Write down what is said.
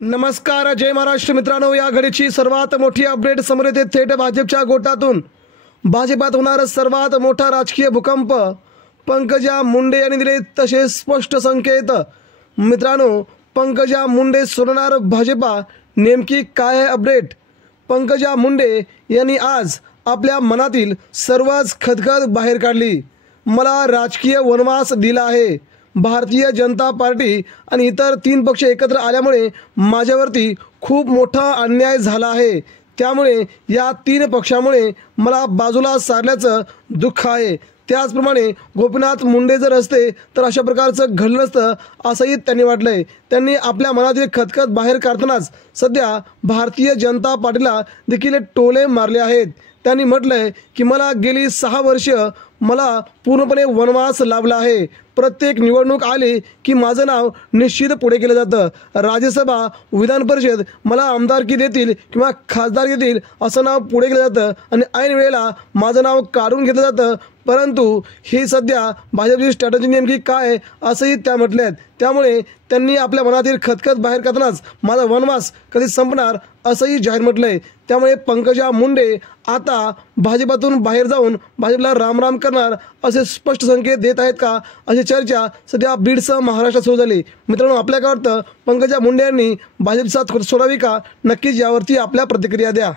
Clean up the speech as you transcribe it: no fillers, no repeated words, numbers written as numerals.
नमस्कार, जय महाराष्ट्र मित्रांनो. या घडीची सर्वात मोठी अपडेट समोर येते थेट भाजपच्या गोटातून. भाजपात होणार सर्वात मोठा राजकीय भूकंप, पंकजा मुंडे यांनी दिले तसे स्पष्ट संकेत. मित्रांनो, पंकजा मुंडे सोडणार भाजपा, नेमकी काय आहे अपडेट? पंकजा मुंडे यांनी आज आपल्या मनातील सर्वच खदखद बाहेर काढली. मला राजकीय वनवास दिला आहे. भारतीय जनता पार्टी आणि इतर 3 पक्ष एकत्र आल्यामुळे माझ्यावरती खूप मोठा अन्याय झाला आहे. त्यामुळे या 3 पक्षामुळे मला बाजूला सारल्याचं दुःख आहे. त्याचप्रमाणे गोपीनाथ मुंडे जर असते तर अशा प्रकारचं घडलं नसतं असंही त्यांनी वाटलंय. त्यांनी आपल्या मनातील खदखद बाहेर काढतानाच सध्या भारतीय जनता पार्टीला देखील टोले मारले आहेत. त्यांनी म्हटलंय की मला गेली 6 वर्ष मला पूर्णपणे वनवास लाभला आहे. प्रत्येक निवडणूक आली की माझं नाव निश्चित पुढे केलं जातं. राज्यसभा, विधान परिषद मला आमदारकी देतील किंवा खासदारकी देतील असं नाव पुढे केलं जातं आणि ऐन वेळेला माझं नाव काढून घेतलं जातं. परंतु ही सध्या भाजपची स्ट्रॅटेजी नेमकी काय असंही त्या म्हटले आहेत. त्यामुळे त्यांनी आपल्या मनातील खदखद बाहेर काढतानाच माझा वनवास कधी संपणार असंही जाहीर म्हटलंय. त्यामुळे पंकजा मुंडे आता भाजपातून बाहेर जाऊन भाजपला रामराम करणार असे स्पष्ट संकेत देत आहेत का, अशी चर्चा सध्या बीडसह महाराष्ट्रात सुरू झाली. मित्रांनो, आपल्या काय वाटतं? पंकजा मुंडे यांनी भाजपचा सोडावी का? नक्कीच यावरती आपल्या प्रतिक्रिया द्या.